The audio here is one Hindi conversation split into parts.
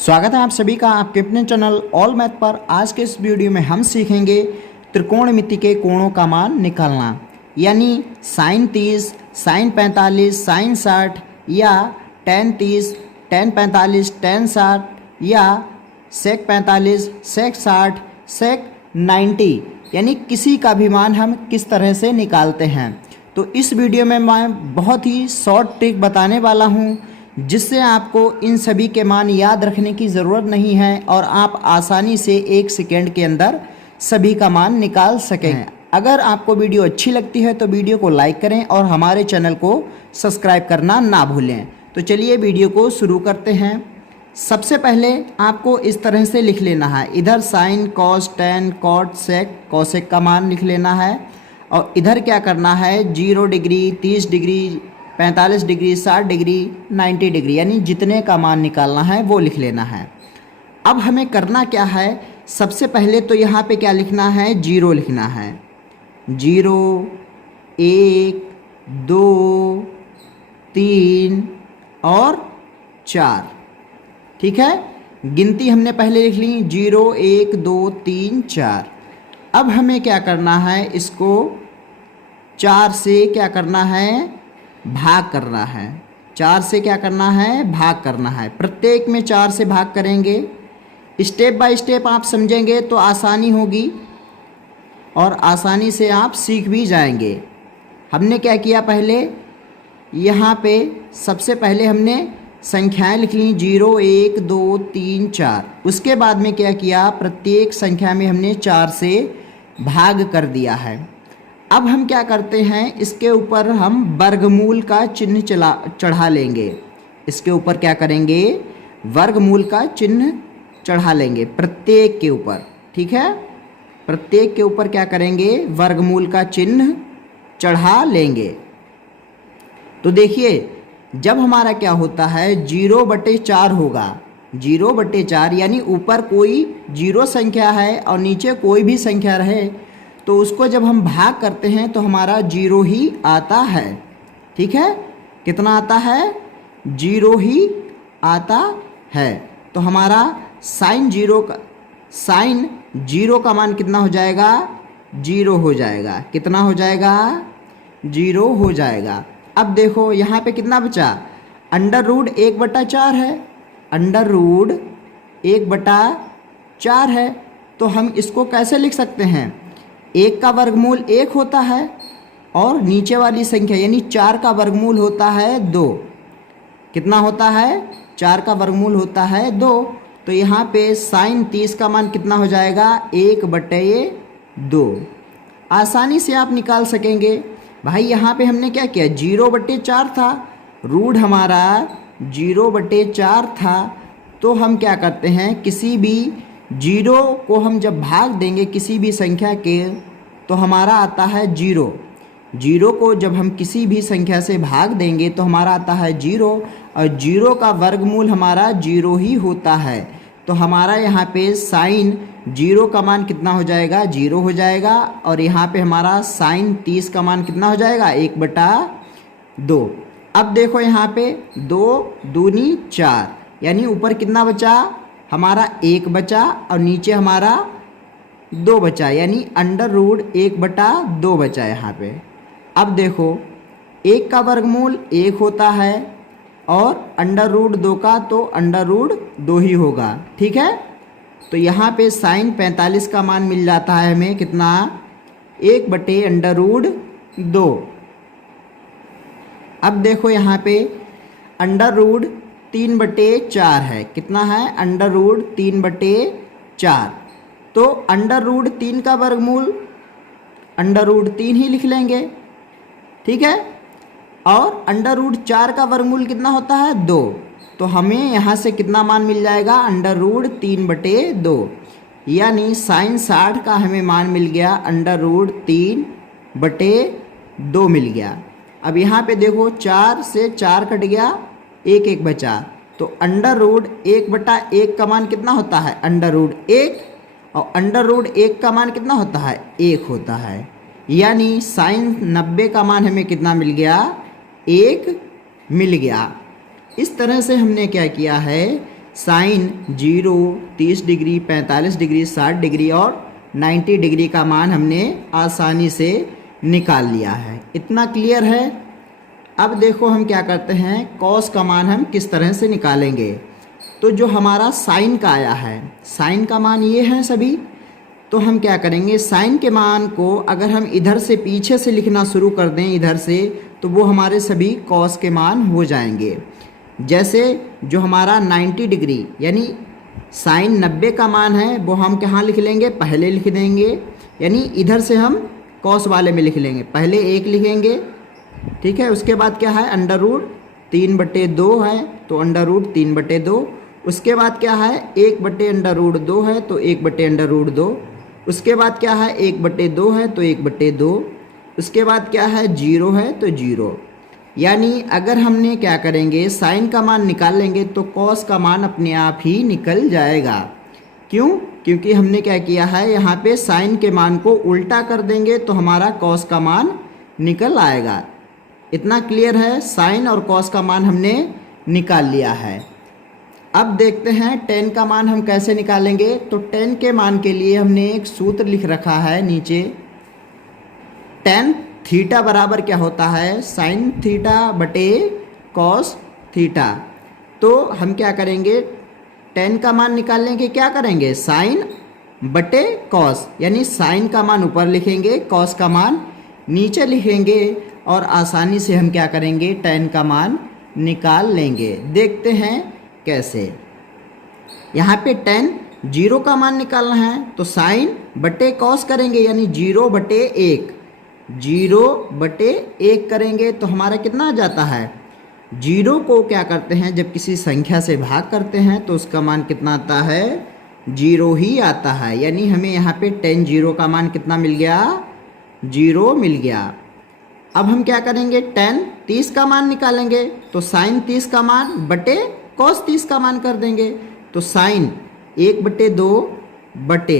स्वागत है आप सभी का आपके अपने चैनल ऑल मैथ पर। आज के इस वीडियो में हम सीखेंगे त्रिकोणमिति के कोणों का मान निकालना, यानी साइन 30, साइन 45, साइन 60 या टेन 30, टेन 45, टेन 60 या सेक 45, सेक 60, सेक 90, यानी किसी का भी मान हम किस तरह से निकालते हैं। तो इस वीडियो में मैं बहुत ही शॉर्ट ट्रिक बताने वाला हूँ, जिससे आपको इन सभी के मान याद रखने की ज़रूरत नहीं है और आप आसानी से 1 सेकेंड के अंदर सभी का मान निकाल सकें। अगर आपको वीडियो अच्छी लगती है तो वीडियो को लाइक करें और हमारे चैनल को सब्सक्राइब करना ना भूलें। तो चलिए वीडियो को शुरू करते हैं। सबसे पहले आपको इस तरह से लिख लेना है, इधर साइन, कॉस, टेन, कॉट, सेक, कॉसेक का मान लिख लेना है और इधर क्या करना है 0 degree, 30 degree, 45 degree, 60 degree, 90 degree, यानी जितने का मान निकालना है वो लिख लेना है। अब हमें करना क्या है, सबसे पहले तो यहाँ पे क्या लिखना है, 0 लिखना है। 0, 1, 2, 3 और 4, ठीक है। गिनती हमने पहले लिख ली 0, 1, 2, 3, 4। अब हमें क्या करना है, इसको 4 से क्या करना है, भाग करना है। 4 से क्या करना है, भाग करना है। प्रत्येक में 4 से भाग करेंगे। स्टेप बाय स्टेप आप समझेंगे तो आसानी होगी और आसानी से आप सीख भी जाएंगे। हमने क्या किया, पहले यहाँ पे सबसे पहले हमने संख्याएं लिख ली 0, 1, 2, 3, 4। उसके बाद में क्या किया, प्रत्येक संख्या में हमने 4 से भाग कर दिया है। अब हम क्या करते हैं, इसके ऊपर हम वर्गमूल का चिन्ह चढ़ा लेंगे। इसके ऊपर क्या करेंगे, वर्गमूल का चिन्ह चढ़ा लेंगे प्रत्येक के ऊपर, ठीक है। प्रत्येक के ऊपर क्या करेंगे, वर्गमूल का चिन्ह चढ़ा लेंगे। तो देखिए जब हमारा क्या होता है 0/4 होगा, 0/4 यानी ऊपर कोई 0 संख्या है और नीचे कोई भी संख्या रहे तो उसको जब हम भाग करते हैं तो हमारा 0 ही आता है, ठीक है। कितना आता है, 0 ही आता है। तो हमारा साइन 0 का मान कितना हो जाएगा, 0 हो जाएगा। कितना हो जाएगा, 0 हो जाएगा। अब देखो यहाँ पे कितना बचा, √1/4 है, √1/4 है। तो हम इसको कैसे लिख सकते हैं, 1 का वर्गमूल 1 होता है और नीचे वाली संख्या यानी 4 का वर्गमूल होता है 2। कितना होता है, 4 का वर्गमूल होता है 2। तो यहाँ पे साइन 30 का मान कितना हो जाएगा, 1/2। आसानी से आप निकाल सकेंगे। भाई यहाँ पे हमने क्या किया, 0/4 था, रूट हमारा 0/4 था। तो हम क्या करते हैं, किसी भी 0 को हम जब भाग देंगे किसी भी संख्या के तो हमारा आता है 0। 0 को जब हम किसी भी संख्या से भाग देंगे तो हमारा आता है 0 और 0 का वर्गमूल हमारा 0 ही होता है। तो हमारा यहाँ पे साइन 0 का मान कितना हो जाएगा, 0 हो जाएगा। और यहाँ पे हमारा साइन 30 का मान कितना हो जाएगा, 1/2। अब देखो यहाँ पे 2 दूनी 4, यानी ऊपर कितना बचा, हमारा 1 बचा और नीचे हमारा 2 बचा, यानी √1/2 बचा यहाँ पे। अब देखो 1 का वर्गमूल 1 होता है और √2 का तो √2 ही होगा, ठीक है। तो यहाँ पे साइन 45 का मान मिल जाता है हमें कितना, 1/√2। अब देखो यहाँ पे √3/4 है, कितना है, √3/4। तो √3 का वर्गमूल √3 ही लिख लेंगे, ठीक है। और √4 का वर्गमूल कितना होता है, 2। तो हमें यहाँ से कितना मान मिल जाएगा, √3/2, यानी साइन 60 का हमें मान मिल गया, √3/2 मिल गया। अब यहाँ पे देखो 4 से 4 कट गया, 1 बचा। तो √1/1 का मान कितना होता है, √1 और √1 का मान कितना होता है, 1 होता है। यानी साइन 90 का मान हमें कितना मिल गया, 1 मिल गया। इस तरह से हमने क्या किया है, साइन 0, 30 डिग्री, 45 डिग्री, 60 डिग्री और 90 डिग्री का मान हमने आसानी से निकाल लिया है। इतना क्लियर है। अब देखो हम क्या करते हैं, कॉस का मान हम किस तरह से निकालेंगे। तो जो हमारा साइन का आया है, साइन का मान ये है सभी, तो हम क्या करेंगे, साइन के मान को अगर हम इधर से पीछे से लिखना शुरू कर दें इधर से, तो वो हमारे सभी कॉस के मान हो जाएंगे। जैसे जो हमारा 90 डिग्री यानी साइन 90 का मान है वो हम कहाँ लिख लेंगे, पहले लिख देंगे, यानी इधर से हम कॉस वाले में लिख लेंगे, पहले 1 लिखेंगे, ठीक है। उसके बाद क्या है, अंडर रूट 3/2 है तो अंडर रूट 3/2। उसके बाद क्या है, 1/√2 है तो 1/√2। उसके बाद क्या है, 1/2 है तो 1/2। उसके बाद क्या है, 0 है तो 0। यानी अगर हमने क्या करेंगे, साइन का मान निकाल लेंगे तो कॉस का मान अपने आप ही निकल जाएगा। क्यों? क्योंकि हमने क्या किया है, यहाँ पे साइन के मान को उल्टा कर देंगे तो हमारा कॉस का मान निकल आएगा। इतना क्लियर है। साइन और कॉस का मान हमने निकाल लिया है। अब देखते हैं tan का मान हम कैसे निकालेंगे। तो tan के मान के लिए हमने एक सूत्र लिख रखा है नीचे। tan थीटा बराबर क्या होता है, साइन थीटा बटे कॉस थीटा। तो हम क्या करेंगे, tan का मान निकालने के क्या करेंगे, साइन बटे कॉस, यानी साइन का मान ऊपर लिखेंगे, कॉस का मान नीचे लिखेंगे और आसानी से हम क्या करेंगे, tan का मान निकाल लेंगे। देखते हैं कैसे। यहाँ पे tan 0 का मान निकालना है तो साइन बटे कॉस करेंगे, यानी 0/1, 0/1 करेंगे तो हमारा कितना आ जाता है। 0 को क्या करते हैं, जब किसी संख्या से भाग करते हैं तो उसका मान कितना आता है, 0 ही आता है। यानी हमें यहाँ पे tan 0 का मान कितना मिल गया, 0 मिल गया। अब हम क्या करेंगे, tan 30 का मान निकालेंगे तो साइन 30 का मान बटे कॉस 30 का मान कर देंगे। तो साइन 1/2 बटे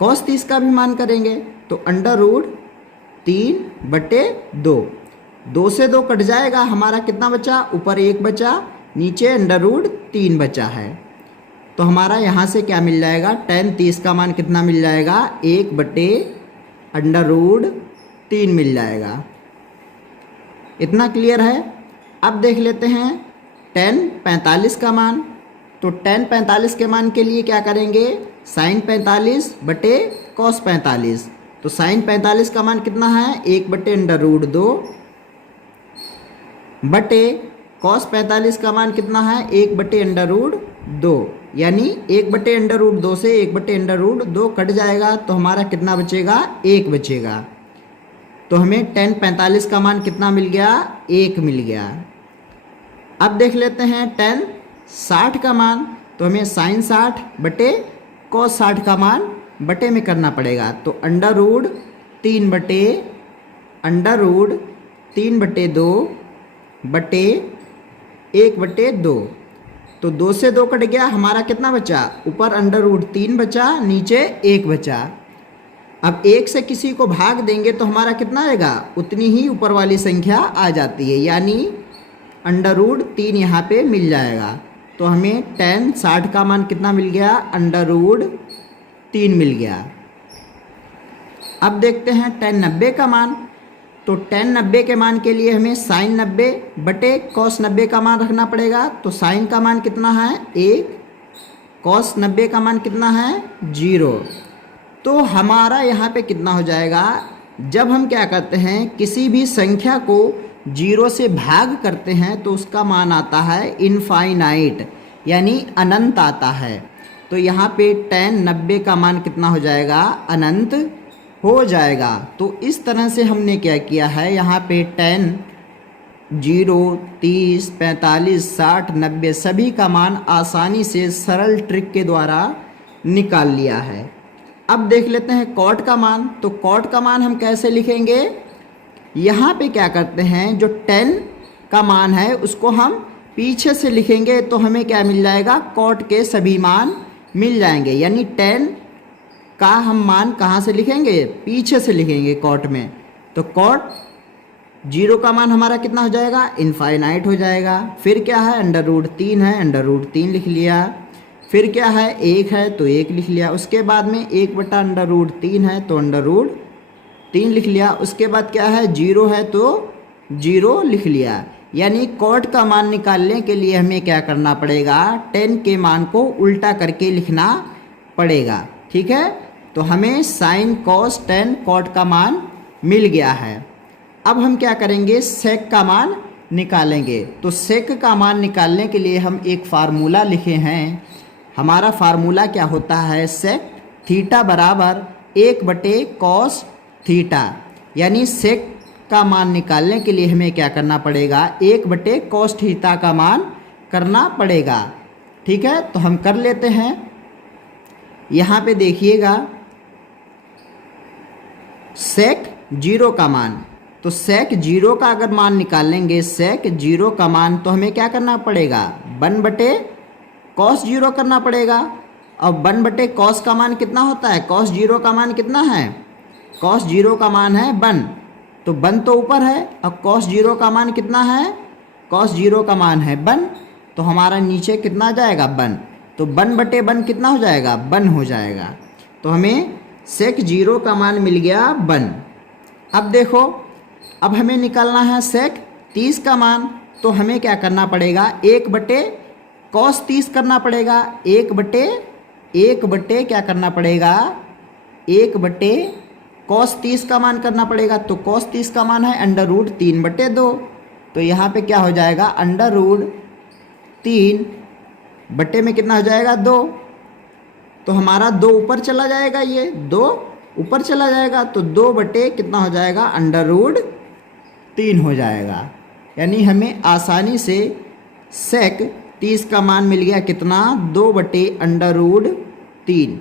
कॉस 30 का भी मान करेंगे तो अंडर रूट 3/2। 2 से 2 कट जाएगा, हमारा कितना बचा, ऊपर 1 बचा, नीचे अंडर रूट 3 बचा है। तो हमारा यहाँ से क्या मिल जाएगा, tan 30 का मान कितना मिल जाएगा, 1/√3 मिल जाएगा। इतना क्लियर है। अब देख लेते हैं tan 45 का मान। तो tan 45 के मान के लिए क्या करेंगे, साइन 45 बटे कॉस 45। तो साइन 45 का मान कितना है, 1/√2 बटे कॉस 45 का मान कितना है, 1/√2, यानी 1/√2 से 1/√2 कट जाएगा तो हमारा कितना बचेगा, 1 बचेगा। तो हमें tan 45 का मान कितना मिल गया, 1 मिल गया। अब देख लेते हैं tan 60 का मान। तो हमें साइन 60 बटे कॉस 60 का मान बटे में करना पड़ेगा। तो अंडर रूट 3/2 बटे 1/2। तो 2 से 2 कट गया, हमारा कितना बचा, ऊपर अंडर रूट 3 बचा, नीचे 1 बचा। अब 1 से किसी को भाग देंगे तो हमारा कितना आएगा, उतनी ही ऊपर वाली संख्या आ जाती है, यानी अंडर रूट 3 यहाँ पे मिल जाएगा। तो हमें tan 60 का मान कितना मिल गया, अंडर रूट 3 मिल गया। अब देखते हैं tan 90 का मान। तो tan 90 के मान के लिए हमें साइन 90 बटे कॉस 90 का मान रखना पड़ेगा। तो साइन का मान कितना है, 1, कॉस 90 का मान कितना है, 0। तो हमारा यहाँ पे कितना हो जाएगा, जब हम क्या करते हैं, किसी भी संख्या को 0 से भाग करते हैं तो उसका मान आता है इनफाइनाइट, यानी अनंत आता है। तो यहाँ पे tan 90 का मान कितना हो जाएगा, अनंत हो जाएगा। तो इस तरह से हमने क्या किया है, यहाँ पे tan 0, 30, 45, 60, 90 सभी का मान आसानी से सरल ट्रिक के द्वारा निकाल लिया है। अब देख लेते हैं कॉट का मान। तो कॉट का मान हम कैसे लिखेंगे, यहाँ पे क्या करते हैं, जो tan का मान है उसको हम पीछे से लिखेंगे तो हमें क्या मिल जाएगा, कॉट के सभी मान मिल जाएंगे। यानी tan का हम मान कहाँ से लिखेंगे, पीछे से लिखेंगे कॉट में। तो कॉट जीरो का मान हमारा कितना हो जाएगा, इनफाइनाइट हो जाएगा। फिर क्या है, अंडर रूट 3 है, अंडर रूट 3 लिख लिया। फिर क्या है, 1 है तो 1 लिख लिया। उसके बाद में 1 बटा अंडर रूट 3 है तो अंडर रूट 3 लिख लिया। उसके बाद क्या है, 0 है तो 0 लिख लिया। यानी कॉट का मान निकालने के लिए हमें क्या करना पड़ेगा, 10 के मान को उल्टा करके लिखना पड़ेगा। ठीक है, तो हमें साइन कॉस 10 कॉट का मान मिल गया है। अब हम क्या करेंगे, सेक का मान निकालेंगे। तो सेक का मान निकालने के लिए हम एक फार्मूला लिखे हैं। हमारा फार्मूला क्या होता है, सेक थीटा बराबर 1/cos थीटा। यानी सेक का मान निकालने के लिए हमें क्या करना पड़ेगा, 1/cos थीटा का मान करना पड़ेगा। ठीक है, तो हम कर लेते हैं। यहाँ पे देखिएगा सेक 0 का मान, तो सेक 0 का अगर मान निकालेंगे, सेक 0 का मान, तो हमें क्या करना पड़ेगा, 1/cos 0 करना पड़ेगा। अब 1/cos का मान कितना होता है, cos 0 का मान कितना है, cos 0 का मान है 1, तो 1 तो ऊपर है। अब cos 0 का मान कितना है, cos 0 का मान है 1, तो हमारा नीचे कितना आ जाएगा 1, तो 1/1 कितना हो जाएगा, 1 हो जाएगा। तो हमें सेक 0 का मान मिल गया 1। अब देखो, अब हमें निकालना है सेक 30 का मान, तो हमें क्या करना पड़ेगा, 1/cos 30 करना पड़ेगा। 1/1 क्या करना पड़ेगा, 1/cos 30 का मान करना पड़ेगा। तो cos 30 का मान है अंडर रूट 3/2, तो यहाँ पे क्या हो जाएगा, अंडर रूट 3 बटे में कितना हो जाएगा 2, तो हमारा 2 ऊपर चला जाएगा, ये 2 ऊपर चला जाएगा, तो 2 बटे कितना हो जाएगा, अंडर रूट 3 हो जाएगा। यानी हमें आसानी से सेक 30 का मान मिल गया कितना, 2 बटे अंडर रूट 3।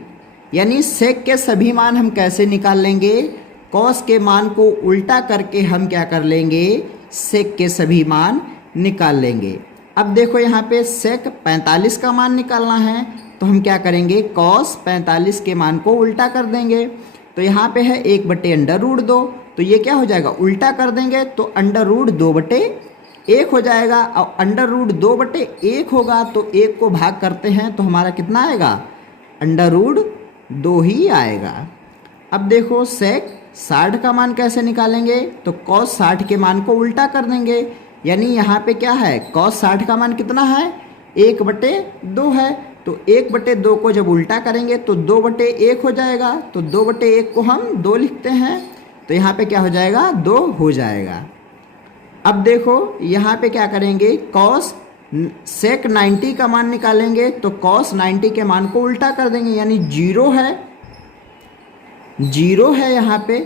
यानी सेक के सभी मान हम कैसे निकाल लेंगे, कॉस के मान को उल्टा करके हम क्या कर लेंगे, सेक के सभी मान निकाल लेंगे। अब देखो यहाँ पे सेक 45 का मान निकालना है, तो हम क्या करेंगे, कॉस 45 के मान को उल्टा कर देंगे। तो यहाँ पे है 1/√2, तो ये क्या हो जाएगा, उल्टा कर देंगे तो √2/1 हो जाएगा। और √2/1 होगा तो 1 को भाग करते हैं तो हमारा कितना आएगा, √2 ही आएगा। अब देखो सेक 60 का मान कैसे निकालेंगे, तो cos 60 के मान को उल्टा कर देंगे। यानी यहाँ पे क्या है, cos 60 का मान कितना है, 1/2 है, तो 1/2 को जब उल्टा करेंगे तो 2/1 हो जाएगा। तो 2/1 को हम 2 लिखते हैं, तो यहाँ पे क्या हो जाएगा, 2 हो जाएगा। अब देखो यहाँ पे क्या करेंगे, cos सेक 90 का मान निकालेंगे, तो cos 90 के मान को उल्टा कर देंगे। यानी 0 है यहाँ पे,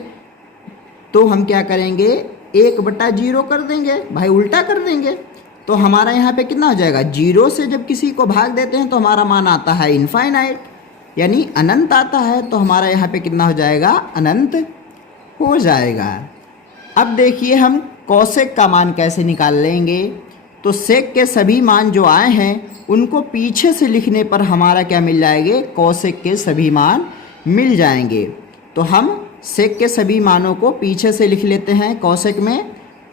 तो हम क्या करेंगे, 1/0 कर देंगे, भाई उल्टा कर देंगे। तो हमारा यहाँ पे कितना हो जाएगा, 0 से जब किसी को भाग देते हैं तो हमारा मान आता है इनफाइनाइट, यानी अनंत आता है। तो हमारा यहाँ पे कितना हो जाएगा, अनंत हो जाएगा। अब देखिए हम कोसेक का मान कैसे निकाल लेंगे। तो सेक के सभी मान जो आए हैं उनको पीछे से लिखने पर हमारा क्या मिल जाएंगे, कोसेक के सभी मान मिल जाएंगे। तो हम सेक के सभी मानों को पीछे से लिख लेते हैं कोसेक में।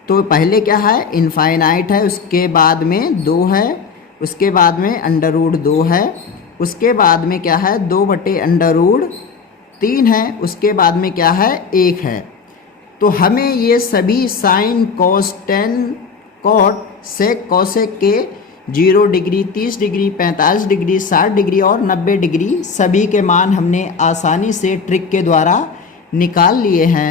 तो पहले क्या है, इनफाइनाइट है, उसके बाद में 2 है, उसके बाद में √2 है, उसके बाद में क्या है, 2/√3 है, उसके बाद में क्या है, 1 है। तो हमें ये सभी sine cos 10 cot sec cosec के 0 डिग्री, 30 डिग्री, 45 डिग्री, 60 डिग्री और 90 डिग्री सभी के मान हमने आसानी से ट्रिक के द्वारा निकाल लिए हैं।